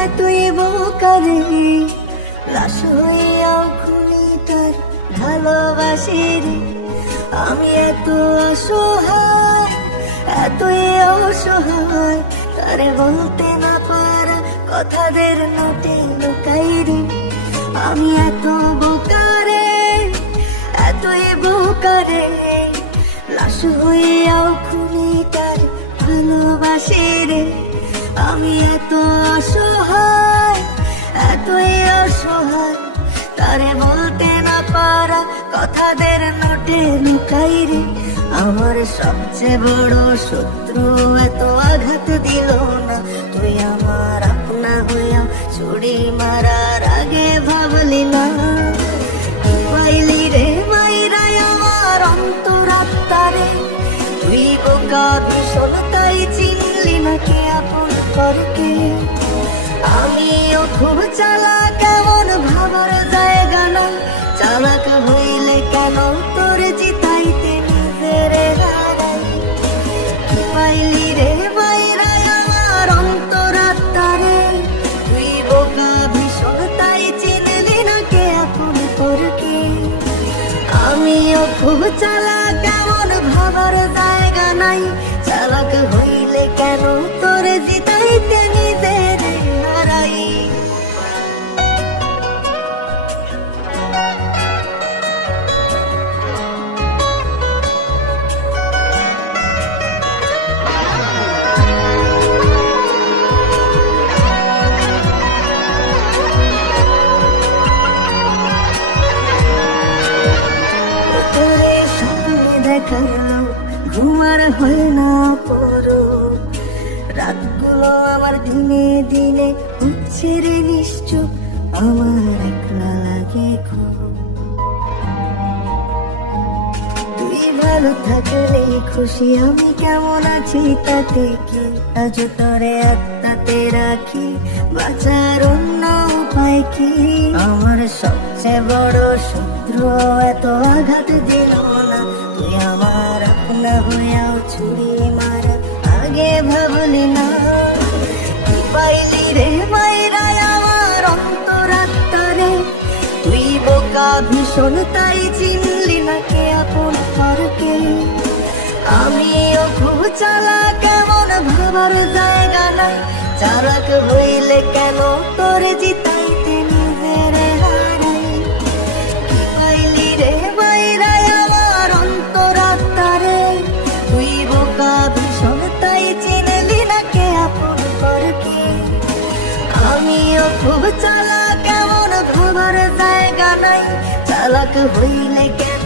এতই বোকারে লাশ হইয়াও খুনি তার ভালোবাসি রে। আমি এত অসহায়, এতই অসহায়, তারে বলতে না পারা কথাদের নোটে লুকাই রে। আমি এত বোকারে, এতই বোকারে, লাশ হইয়াও খুনি তার ভালোবাসি রে। আমি এত অসহায়, এতই অসহায়, তারে বলতে না পারা কথাদের নোটে লুকাই রে। আমার সবচেয়ে বড় শত্রু এত আঘাত দিল না, তুই আমার আপনা হইয়া ছুরি মারার আগে ভাবলি না। পাইলি রে মাইরাই আমার অন্তরাত্মারে, তুই বোকা ভীষণ তাই চিনলি না কে আপন করকে। আমিও খুব চালাক, কেমন ভাবার জায়গা না, চালাক হইলে কেন তোর জিতাইতে নিজের হারাই। পাইলি রে মাইরাই আমার অন্তরাত্মারে, তুই বোকা ভীষণ তাই চিনলি না কে আপন করকে। আমিও খুব চালাক, কেমন ভাবার জায়গা নাই, চালাক হইলে কেন তোর জিতাইতে নিজের হারাই। তোরে সামনে দেখালো ঘুমার হয় না পরো, রাতগুলো আমার দিনে দিনে হচ্ছে রে নিশ্চুপ, আমার একলা লাগে খুব। তুই ভালো থাকলে খুশি, আমি কেমন আছি তাতে কি, আজ তোরে আত্মাতে রাখি, বাঁচার অন্য উপায় কি। আমার সবচেয়ে বড় শত্রু এত আঘাত দিল না, তুই আমার আপনা হইয়াও ছুরি মারা আগে ভাবলি না। পাইলি রে মাইরাই আমার অন্তরাত্মারে, তুই বোকা ভীষণ তাই চিনলি না কে আপন করকে। আমিও খুব চালাক, কেমন ভাবার জায়গা না, চালাক হইলে কেন তোর জিতাইতে নিজের হারাই। পাইলি রে মাইরাই আমার অন্তরাত্মারে, তুই বোকা ভীষণ তাই চিনলি না কে আপন করকে। আমিও খুব চালাক, কেমন ভাবার জায়গা নাই, চালাক হইলে কেন